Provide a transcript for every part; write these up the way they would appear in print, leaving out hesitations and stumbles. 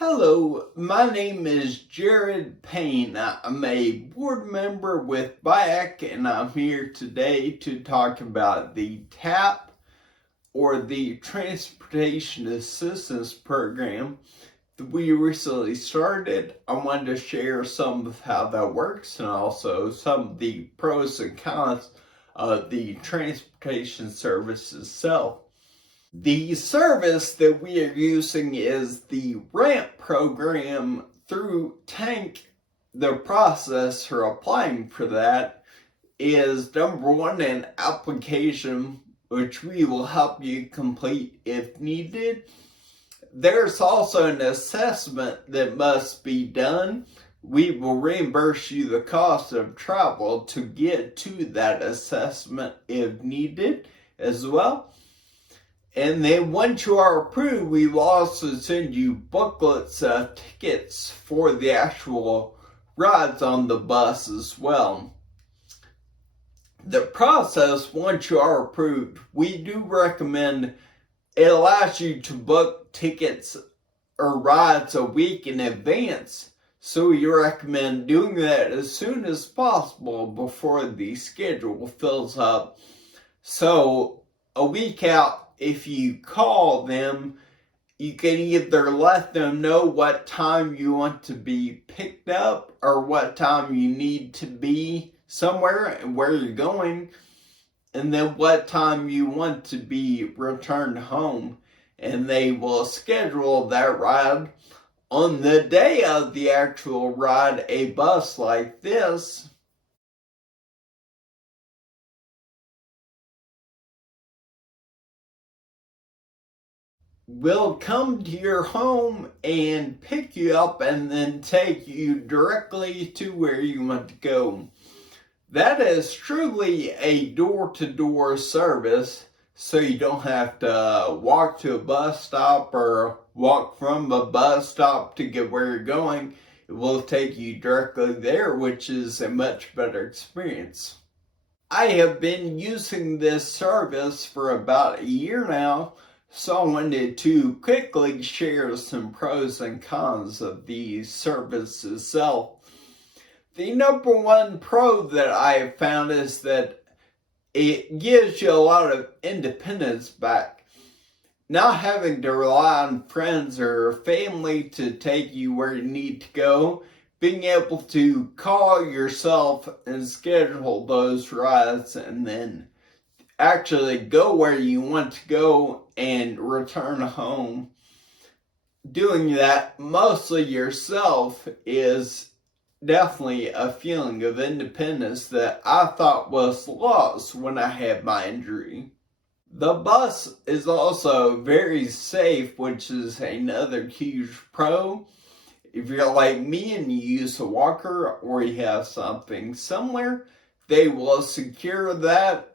Hello, my name is Jared Payne. I'm a board member with BIAC, and I'm here today to talk about the TAP, or the Transportation Assistance Program, that we recently started. I wanted to share some of how that works and also some of the pros and cons of the transportation service itself. The service that we are using is the ramp program through Tank. The process for applying for that is number one, an application which we will help you complete if needed. There's also an assessment that must be done. We will reimburse you the cost of travel to get to that assessment if needed as well. And then once you are approved, we will also send you booklets of tickets for the actual rides on the bus as well. The process, once you are approved, we do recommend it allows you to book tickets or rides a week in advance. So we recommend doing that as soon as possible before the schedule fills up. So a week out, if you call them, you can either let them know what time you want to be picked up or what time you need to be somewhere and where you're going, and then what time you want to be returned home. And they will schedule that ride. On the day of the actual ride, a bus like this will come to your home and pick you up and then take you directly to where you want to go. That is truly a door-to-door service, so you don't have to walk to a bus stop or walk from a bus stop to get where you're going. It will take you directly there, which is a much better experience. I have been using this service for about a year now, so I wanted to quickly share some pros and cons of the service itself. The number one pro that I have found is that it gives you a lot of independence back. Not having to rely on friends or family to take you where you need to go, being able to call yourself and schedule those rides and then actually go where you want to go and return home. Doing that mostly yourself is definitely a feeling of independence that I thought was lost when I had my injury. The bus is also very safe, which is another huge pro. If you're like me and you use a walker or you have something similar, they will secure that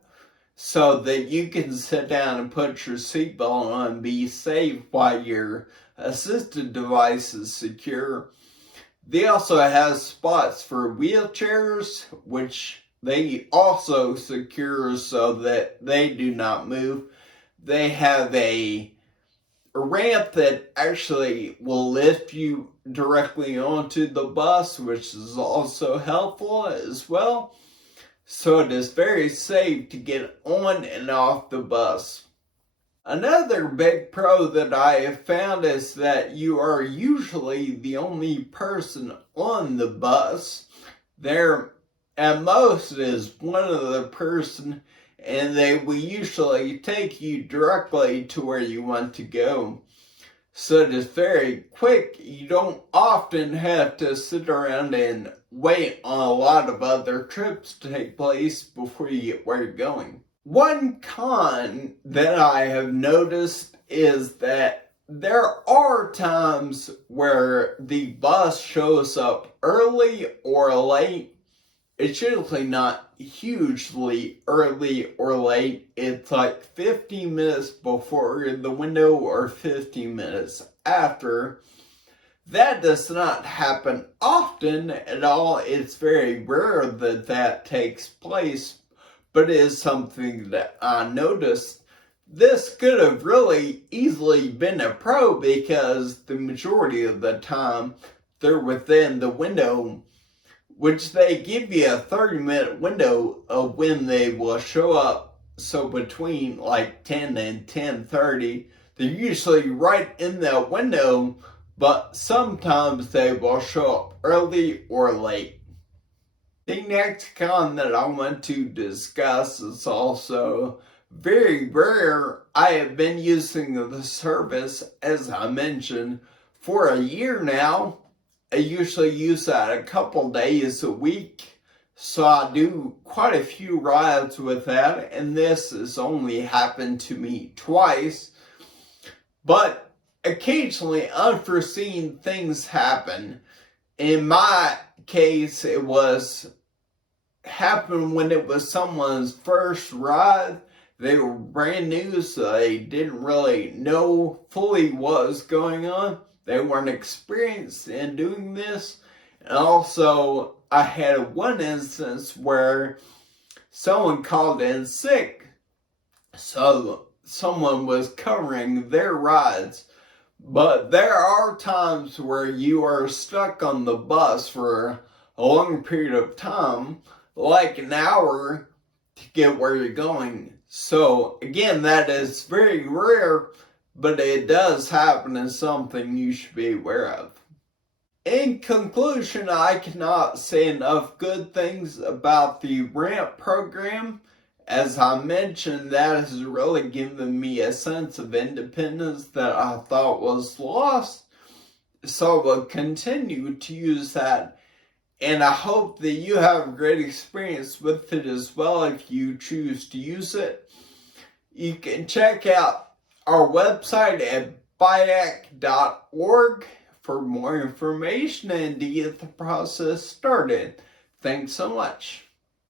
so that you can sit down and put your seatbelt on and be safe while your assisted device is secure. They also have spots for wheelchairs, which they also secure so that they do not move. They have a ramp that actually will lift you directly onto the bus, which is also helpful as well. So it is very safe to get on and off the bus. Another big pro that I have found is that you are usually the only person on the bus. There at most is one other person, and they will usually take you directly to where you want to go. So it is very quick. You don't often have to sit around and wait on a lot of other trips to take place before you get where you're going. One con that I have noticed is that there are times where the bus shows up early or late. It's usually not hugely early or late. It's like 15 minutes before the window or 15 minutes after. That does not happen often at all. It's very rare that that takes place, but it is something that I noticed. This could have really easily been a pro because the majority of the time they're within the window, which they give you a 30-minute window of when they will show up. So between like 10 and 10:30, they're usually right in that window, but sometimes they will show up early or late. The next con that I want to discuss is also very rare. I have been using the service, as I mentioned, for a year now. I usually use that a couple days a week, so I do quite a few rides with that, and this has only happened to me twice. But occasionally unforeseen things happen. In my case, it was happened when it was someone's first ride. They were brand new, so they didn't really know fully what was going on. They weren't experienced in doing this. And also, I had one instance where someone called in sick, so someone was covering their rides. But there are times where you are stuck on the bus for a long period of time, like an hour, to get where you're going. So again, that is very rare, but it does happen and something you should be aware of. In conclusion, I cannot say enough good things about the ramp program. As I mentioned, that has really given me a sense of independence that I thought was lost. So I will continue to use that. And I hope that you have a great experience with it as well if you choose to use it. You can check out our website at byac.org for more information and to get the process started. Thanks so much.